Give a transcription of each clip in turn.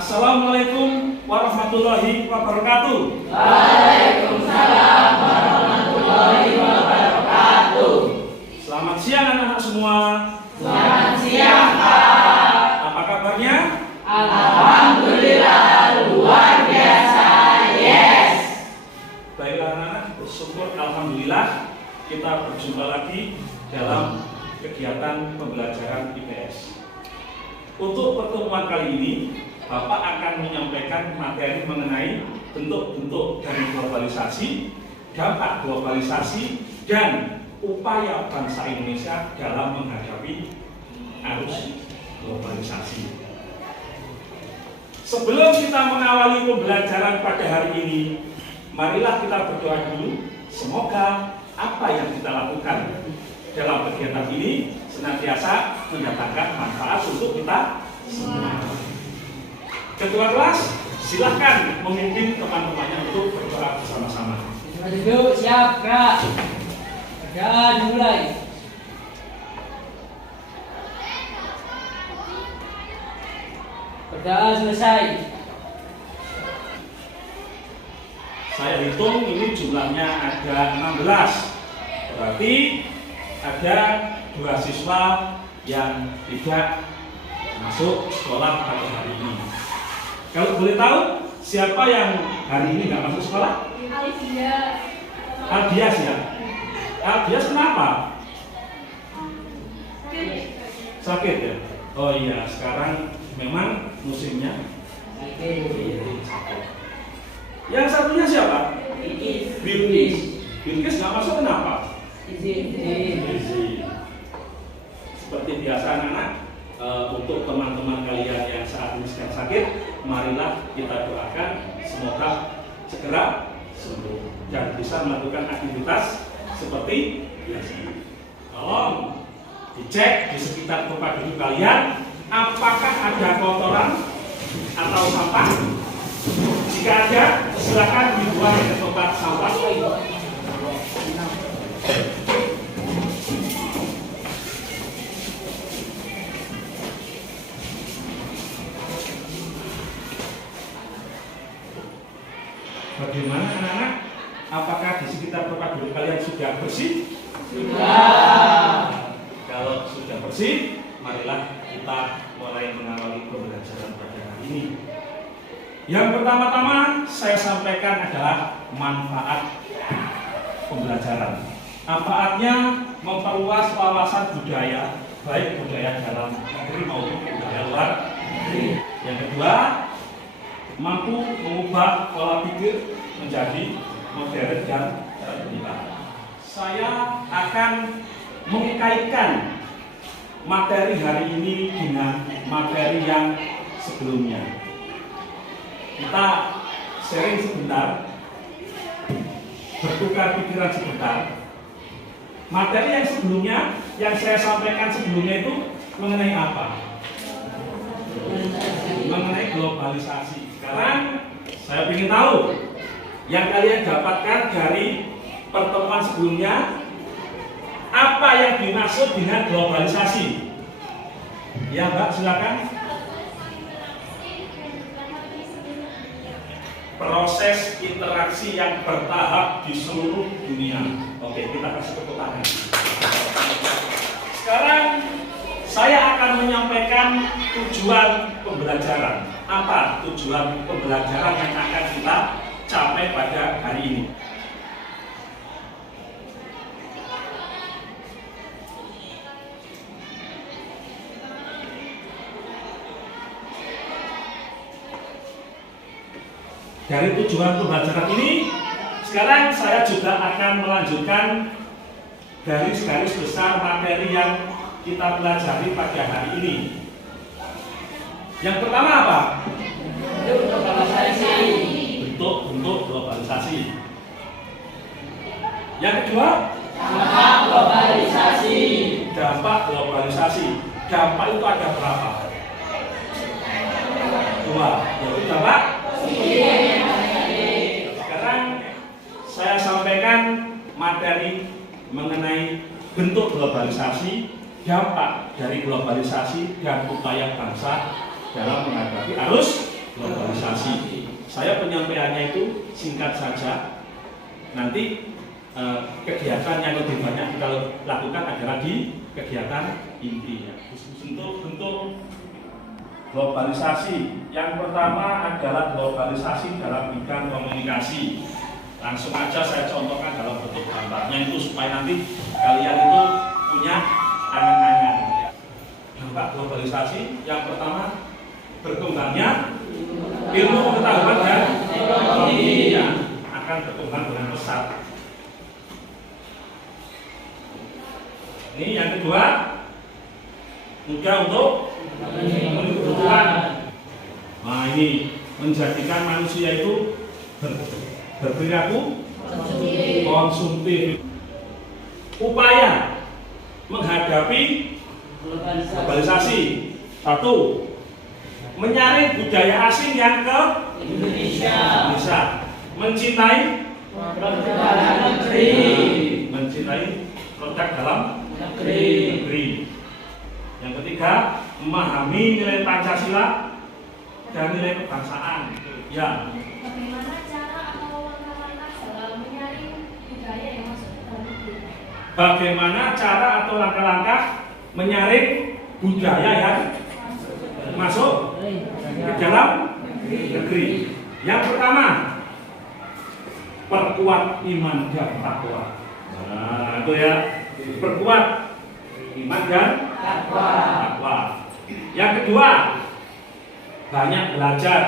Assalamualaikum warahmatullahi wabarakatuh. Waalaikumsalam warahmatullahi wabarakatuh. Selamat siang anak-anak semua. Selamat siang, Pak. Apa kabarnya? Alhamdulillah luar biasa. Yes. Baiklah anak-anak, bersyukur alhamdulillah kita berjumpa lagi dalam kegiatan pembelajaran IPS. Untuk pertemuan kali ini, Bapak akan menyampaikan materi mengenai bentuk-bentuk dari globalisasi, dampak globalisasi, dan upaya bangsa Indonesia dalam menghadapi arus globalisasi. Sebelum kita mengawali pembelajaran pada hari ini, marilah kita berdoa dulu. Semoga apa yang kita lakukan dalam kegiatan ini senantiasa mendatangkan manfaat untuk kita semua. Ketua kelas, silahkan memimpin teman-temannya untuk berdoa bersama-sama. Duduk, siap, Kak. Dan mulai. Berdoa selesai. Saya hitung ini jumlahnya ada 16. Berarti ada 2 siswa yang tidak masuk sekolah pada hari ini. Kalau boleh tahu, siapa yang hari ini nggak masuk sekolah? Aldias ya? Aldias kenapa? Sakit ya? Oh iya, sekarang memang musimnya sakit. Yang satunya siapa? Bilkis. Bilkis nggak masuk kenapa? Izin. Seperti biasa anak-anak, untuk teman-teman kalian yang saat ini sedang sakit, marilah kita doakan semoga segera sembuh dan bisa melakukan aktivitas seperti biasa. Tolong dicek di sekitar tempat duduk kalian, apakah ada kotoran atau sampah? Jika ada, silakan dibuang ke tempat sampah. Bagaimana anak-anak? Apakah di sekitar tempat duduk kalian sudah bersih? Sudah. Kalau sudah bersih, marilah kita mulai mengawali pembelajaran pada hari ini. Yang pertama-tama saya sampaikan adalah manfaat pembelajaran. Manfaatnya memperluas wawasan budaya, baik budaya dalam negeri maupun budaya luar negeri. Yang kedua, mampu mengubah pola pikir menjadi modern dan terbuka. Saya akan mengkaitkan materi hari ini dengan materi yang sebelumnya. Kita sharing sebentar, bertukar pikiran sebentar. Materi yang sebelumnya, yang saya sampaikan sebelumnya itu mengenai apa? Mengenai globalisasi. Sekarang saya ingin tahu yang kalian dapatkan dari pertemuan sebelumnya, apa yang dimaksud dengan globalisasi? Ya Mbak, silakan. Proses interaksi yang bertahap di seluruh dunia. Oke, kita kasih tepuk tangan. Sekarang saya akan menyampaikan tujuan pembelajaran. Apa tujuan pembelajaran yang akan kita capai pada hari ini? Dari tujuan pembelajaran ini, sekarang saya juga akan melanjutkan garis-garis besar materi yang kita pelajari pada hari ini. Yang pertama apa? Bentuk globalisasi. Yang kedua? Dampak globalisasi. Dampak globalisasi. Dampak itu ada berapa? 2. Yaitu dampak. Sekarang saya sampaikan materi mengenai bentuk globalisasi, dampak dari globalisasi, dan upaya bangsa dalam menghadapi arus globalisasi. Saya penyampaiannya itu singkat saja. Nanti kegiatan yang lebih banyak kita lakukan adalah di kegiatan intinya. Bentuk globalisasi. Yang pertama adalah globalisasi dalam bidang komunikasi. Langsung aja saya contohkan dalam bentuk gambarnya itu supaya nanti kalian itu punya angan-angan. Dampak globalisasi yang pertama, berkembangnya ilmu pengetahuan dan teknologi yang akan berkembang dengan pesat. Ini yang kedua, mudah untuk kebutuhan. Nah ini menjadikan manusia itu berperilaku konsumtif. Upaya menghadapi globalisasi. Satu, menyaring budaya asing yang ke Indonesia. Bisa mencintai Produk dalam negeri. mencintai produk dalam Negeri. negeri. Yang ketiga, memahami nilai Pancasila dan nilai kebangsaan. Ya. Bagaimana cara atau langkah-langkah dalam menyaring budaya yang masuk ke dalam negeri? Bagaimana cara atau langkah-langkah menyaring budaya yang masuk ke dalam negeri? Yang pertama, perkuat iman dan takwa. Nah, itu ya, perkuat iman dan takwa. Yang kedua, banyak belajar.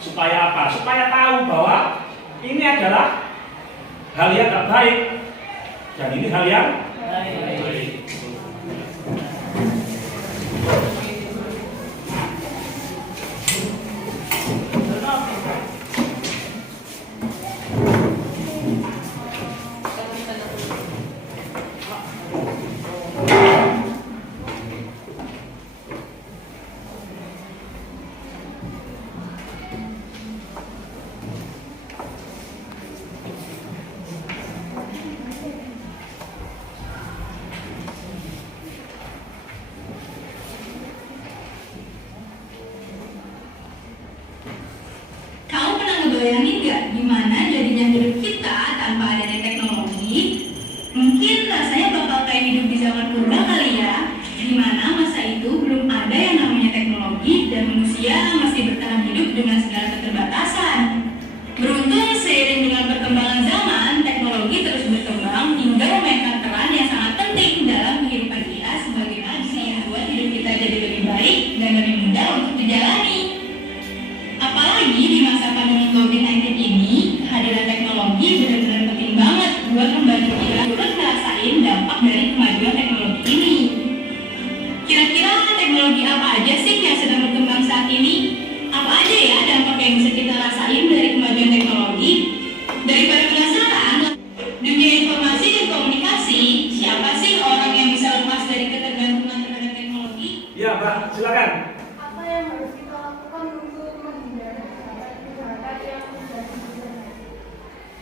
Supaya apa? Supaya tahu bahwa ini adalah hal yang tak baik dan ini hal yang baik. Bayangin nggak gimana jadinya hidup kita tanpa adanya teknologi? Mungkin rasanya bakal kayak hidup di zaman purba kali ya, dimana masa itu belum ada yang namanya teknologi dan manusia masih bertahan hidup dengan segala keterbatasan. Beruntung seiring dengan perkembangan zaman, teknologi terus berkembang hingga memainkan peran yang sangat penting dalam kehidupan kita sebagai manusia yang membuat hidup kita jadi lebih baik dan lebih mudah untuk dijalani. Apalagi di masa pandemi COVID-19 ini, kehadiran teknologi benar-benar penting banget buat membantu kita turut ngerasain dampak dari kemajuan teknologi ini. Kira-kira teknologi apa aja sih yang sedang berkembang saat ini? Apa aja ya dampak yang bisa kita rasain dari kemajuan teknologi? Daripada penasaran, dunia informasi dan komunikasi, siapa sih orang yang bisa lepas dari ketergantungan terhadap teknologi? Ya, Mbak, silakan. Apa yang harus kita lakukan untuk menghindari kejahatan yang terjadi di internet?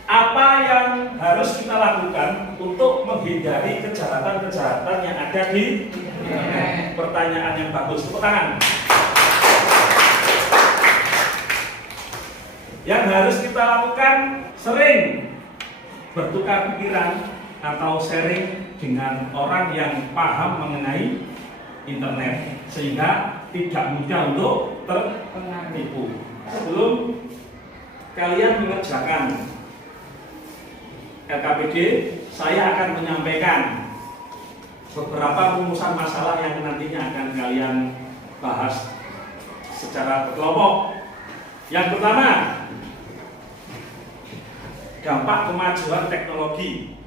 Apa yang harus kita lakukan untuk menghindari kejahatan-kejahatan yang ada di internet? Pertanyaan yang bagus, tepuk tangan. Yang harus kita lakukan sering bertukar pikiran atau sharing dengan orang yang paham mengenai internet sehingga tidak mudah untuk tertipu. Sebelum kalian mengerjakan LKPD, saya akan menyampaikan beberapa rumusan masalah yang nantinya akan kalian bahas secara berkelompok. Yang pertama, dampak kemajuan teknologi.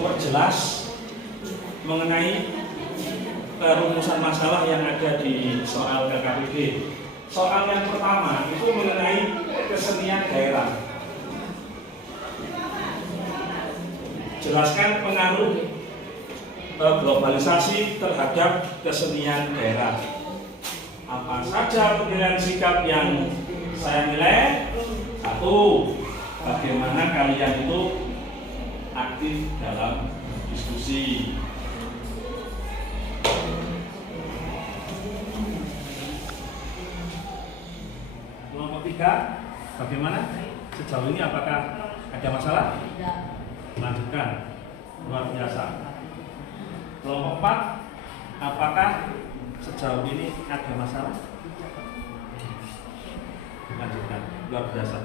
memperjelas mengenai rumusan masalah yang ada di soal KKPD. Soal yang pertama itu mengenai kesenian daerah. Jelaskan pengaruh globalisasi terhadap kesenian daerah. Apa saja penilaian sikap yang saya nilai? Satu, bagaimana kalian itu aktif dalam diskusi. Nomor 3, bagaimana? Sejauh ini apakah ada masalah? Tidak. Lanjutkan, luar biasa. Kelompok 4, apakah sejauh ini ada masalah? Lanjutkan, luar biasa.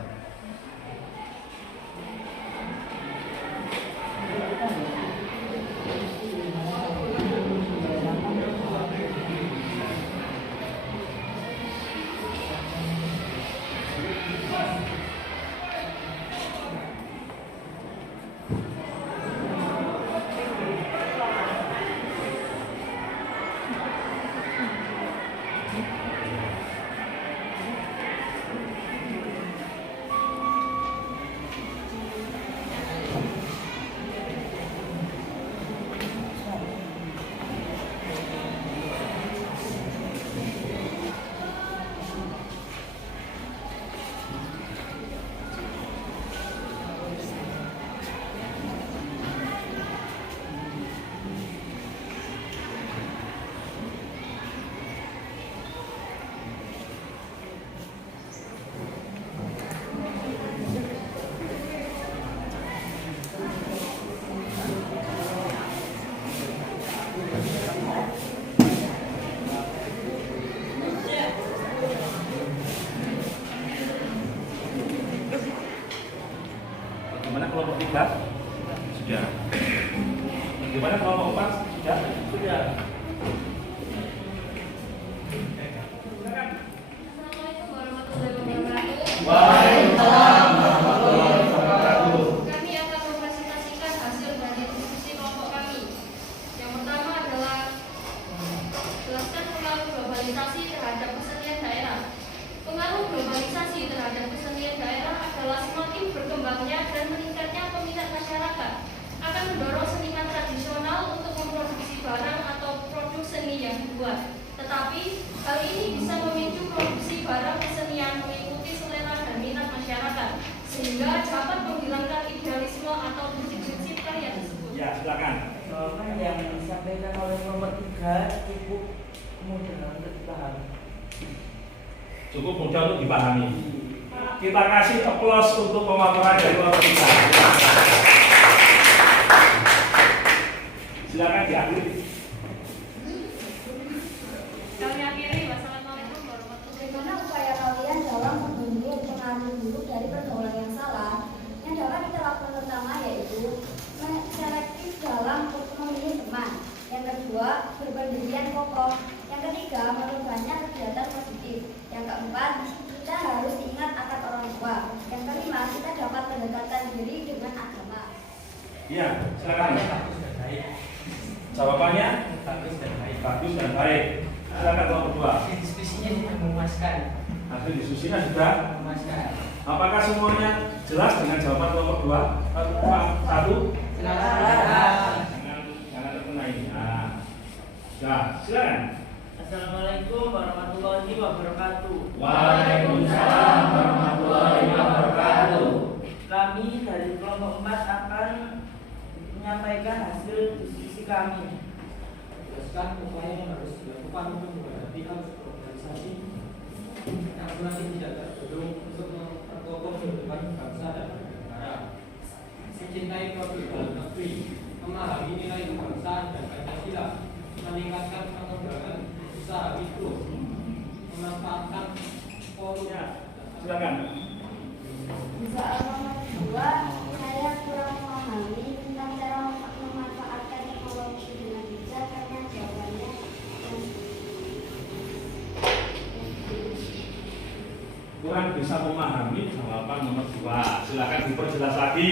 Bagaimana kelompok 3? Sudah. Bagaimana kelompok 4? Sudah? Sudah. Assalamualaikum warahmatullahi wabarakatuh. Waalaikumsalam warahmatullahi wabarakatuh. Kami akan mempresentasikan hasil dari diskusi kelompok kami. Yang pertama adalah jelaskan pengaruh globalisasi terhadap kesenian daerah. Pengaruh globalisasi terhadap kesenian daerah adalah semakin berkembangnya dan meningkatnya peminat masyarakat akan mendorong seniman tradisional untuk memproduksi barang atau produk seni yang dibuat. Tetapi hal ini bisa memicu produksi barang kesenian mengikuti selera dan minat masyarakat, sehingga dapat menghilangkan idealisme atau prinsip-prinsip karya tersebut. Ya, silakan. Jawaban yang disampaikan oleh nomor 3 cukup mudah untuk dipahami. Cukup mudah untuk dipahami. Kita kasih aplaus untuk pemaparan dari kelompok 3. Silakan diakhiri. Kami akhiri. Wassalamualaikum warahmatullahi Bagaimana upaya kalian dalam membendung pengaruh buruk dari pergaulan yang salah? Yang dapat kita lakukan pertama yaitu selektif dalam memilih teman. Yang kedua, berpendirian kokoh. Yang ketiga, memperbanyak kegiatan positif. Yang keempat, kita harus ingat akan orang tua. Yang kelima, kita dapat mendekatkan diri dengan agama. Iya, silakan. Jawabannya Bagus dan baik. bagus dan baik. Silakan kelompok 2. Diskusinya sudah memuaskan. Hasil diskusinya sudah. Memuaskan. Apakah semuanya jelas dengan jawaban kelompok 2? 1. Silakan. Jangan terkena ini. Nah, ya, silakan. Assalamualaikum warahmatullahi wabarakatuh. Waalaikumsalam warahmatullahi wabarakatuh. Kami dari kelompok 4 akan menyampaikan hasil diskusi kami. Jelaskan upaya yang harus dilakukan untuk menghadapi arus globalisasi yang semakin tidak terbentuk untuk memperkokoh kehidupan bangsa dan negara. Mencintai produk dalam negeri, memahami nilai kebangsaan dan Pancasila, meningkatkan pengembangan usaha mikro, memanfaatkan forum. Silakan. Soal nomor 2, saya kurang memahami tentang cara memanfaatkan teknologi dengan bijak karena jawabannya Kurang bisa memahami jawaban nomor 2. Silakan diperjelas lagi.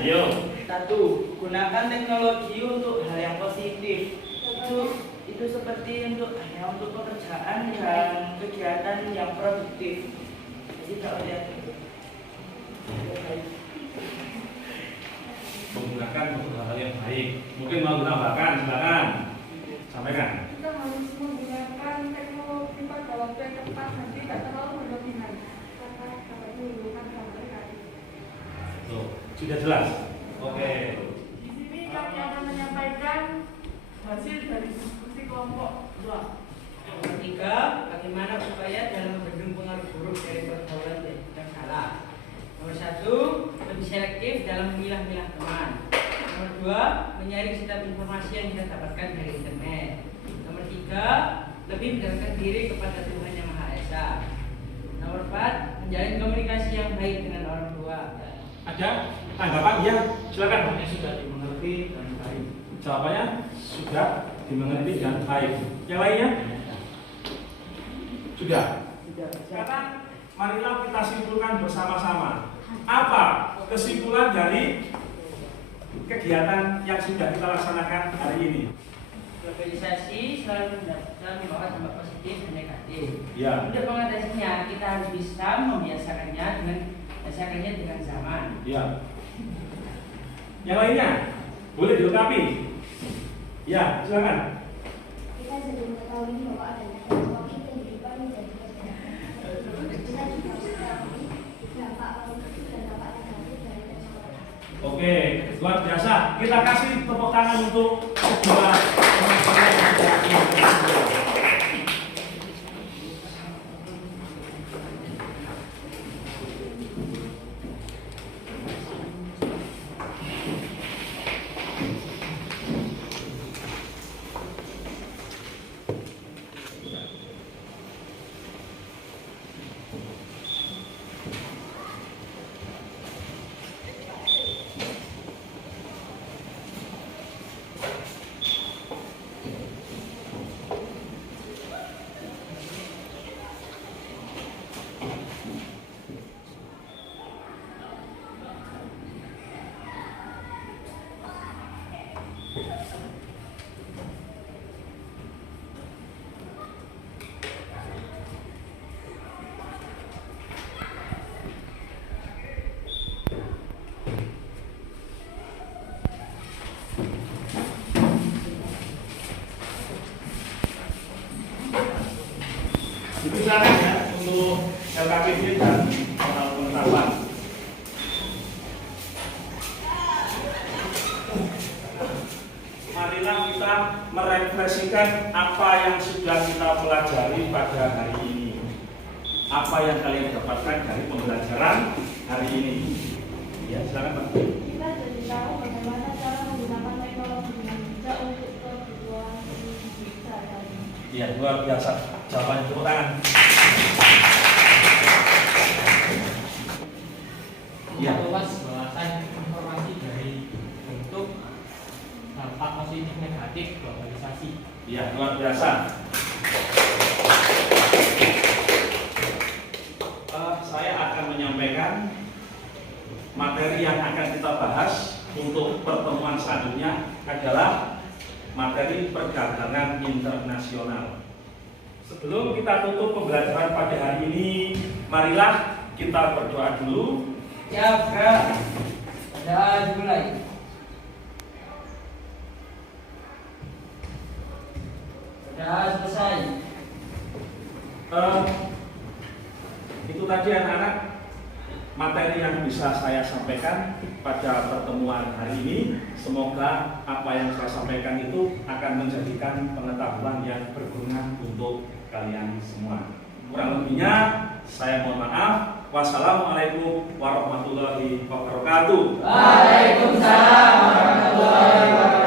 Ayo. 1. Gunakan teknologi untuk hal yang positif. Itu seperti untuk pekerjaan dan kegiatan yang produktif. Jadi kalau lihat Menggunakan untuk hal yang baik. Mungkin mau menambahkan, silakan. Sampaikan. Kita harus menggunakan teknologi pada waktu yang tepat dan tidak terlalu berlebihan karena dapat menimbulkan hal-hal lain. Tuh, sudah jelas. Oke. Di sini kami akan menyampaikan hasil dari diskusi kelompok 2. Yang ketiga, bagaimana upaya dalam membendung pengaruh buruk dari pergaulan yang salah. Nomor 1, lebih selektif dalam memilah-milah teman. Nomor 2, menyaring setiap informasi yang kita dapatkan dari internet. Nomor 3, lebih mendekatkan diri kepada Tuhan Yang Maha Esa. Nomor 4, menjalin komunikasi yang baik dengan orang tua. Ada tanggapan? Ya, silakan. Jawabannya sudah dimengerti dan baik. Jawabannya sudah dimengerti dan baik. Yang lainnya? Sudah. Sekarang marilah kita simpulkan bersama-sama. Apa kesimpulan dari kegiatan yang sudah kita laksanakan hari ini? Globalisasi selalu membawa dampak positif dan negatif. Ya. Untuk mengatasinya, kita harus bisa membiasakannya dengan zaman. Ya. Yang lainnya boleh dilengkapi. Ya, silakan. Kita jadi mengetahui bahwa adanya teknologi kehidupan menjadi kesehatan. Kita juga mengetahui dampak positif dan dampak negatif dari teknologi. Oke, luar biasa. Kita kasih tepuk tangan untuk kedua teman-teman yang sudah berhasil. Itu silakan ya untuk LKPD dan pengetahuan. Marilah kita merefleksikan apa yang sudah kita pelajari pada hari ini. Apa yang kalian dapatkan dari pembelajaran hari ini. Ya, silakan Pak. Kita jadi tahu bagaimana cara menggunakan teknologi yang bijak untuk kebutuhan sehari-hari. Iya, luar biasa. Jawabannya tepuk tangan. Iya. Luas bahasan informasi dari bentuk dampak positif negatif globalisasi. Iya, luar biasa. Saya akan menyampaikan materi yang akan kita bahas untuk pertemuan selanjutnya adalah materi perdagangan internasional. Sebelum kita tutup pembelajaran pada hari ini, marilah kita berdoa dulu. Ya, Bra. Sudah dimulai. Sudah selesai. Itu tadi anak-anak materi yang bisa saya sampaikan pada pertemuan hari ini. Semoga apa yang saya sampaikan itu akan menjadikan pengetahuan yang berguna untuk kalian semua. Kurang lebihnya saya mohon maaf. Wassalamualaikum warahmatullahi wabarakatuh. Waalaikumsalam warahmatullahi wabarakatuh.